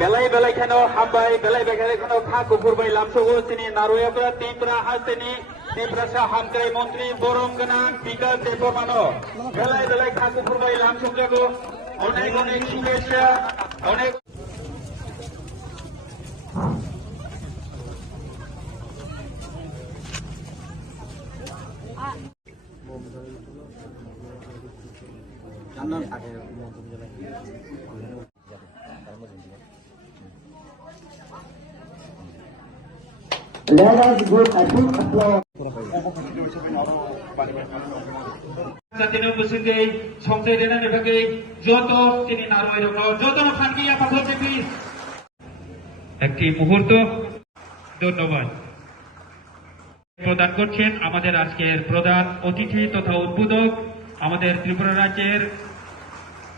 belai belai kano hambai belai belai kano khaku purbai lamsogo sini naroyakra tipra hasini tipra sa hamkrai mantri borong ganang bikas depormano belai khaku purbai lamsogo onek onek শুভেচ্ছা onek Let us give a big applause. Satino Businde, Somse Dena Nebake, Joto, Tini Naroi, Joto Fanki, Apahote, please. একটি মুহূর্ত ধন্যবাদ প্রদান করছেন আমাদের আজকের প্রধান অতিথি তথা উদ্বোধক আমাদের ত্রিপুরা রাজ্যের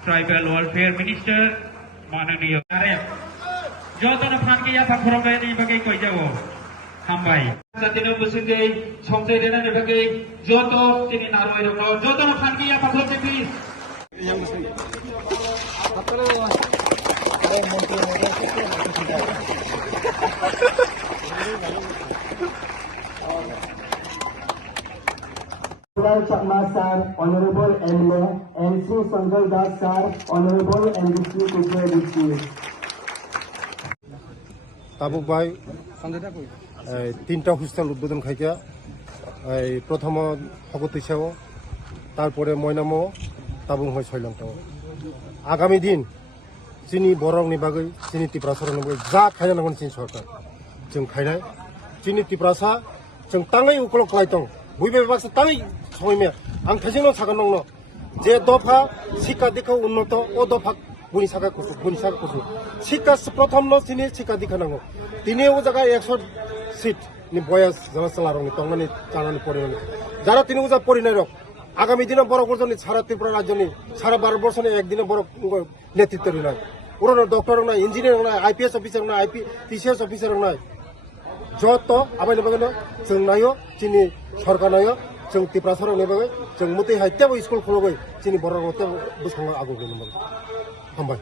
ট্রাইবাল ওয়েলফেয়ার মিনিস্টার মাননীয় যতন ফানকে আফা খরবায়নি বাকে কই যাব হামবাই সাতিনো বুসিন্দে সমসে দেনানি বাকে যত তিনি নারই রক যতন ফানকে আফা খরতে please Chakma sir, Honorable MLA, NC Sangal Das sir, Honorable NDC Kuchai District. তাবুক ভাই তিনটা হোস্টেল উদ্বোধন খাইকা প্রথম হকতিসাও তারপরে ময়নামো তাবুক হয় ছয়লংটাও আগামী দিন চিনি বরংনি বাগৈ চিনি টিপ্রাসার যা খাইনাंगोन चिन सरकार जों खायनाय चिनि टिप्रासा जों ताङै उकलक लाइतं बयबो बाक्सा ताङै सयमे आं थाइजों सागन नंनो जे दफा शिक्षा दिखौ उन्नत ओ दफा बुनि सागा कुसु शिक्षा प्रथम न चिनि शिक्षा दिखा नांगौ दिनै ও জায়গা 100 সিট नि बयस जमा चला रंग तंगनि जानानि परिनाय যারা তিনি উজা পরিণয় রক আগামী দিনে বড় গর্জনি সারা ত্রিপুরা রাজ্যনি সারা 12 বছরে একদিনে বড় নেতৃত্ব নাই ওরা ডক্টর নাই ইঞ্জিনিয়ার নাই আইপিএস অফিসার নাই টিসিএস অফিসার নাই যত আবাইनो बागनो जों नायो चिनि सरकार नायो जों ত্রিপুরা सरकारनि बागै जों मते हाइतेबो स्कुल खुलबाय चिनि बर' गते बुसाङा आगु गोनो हामबाय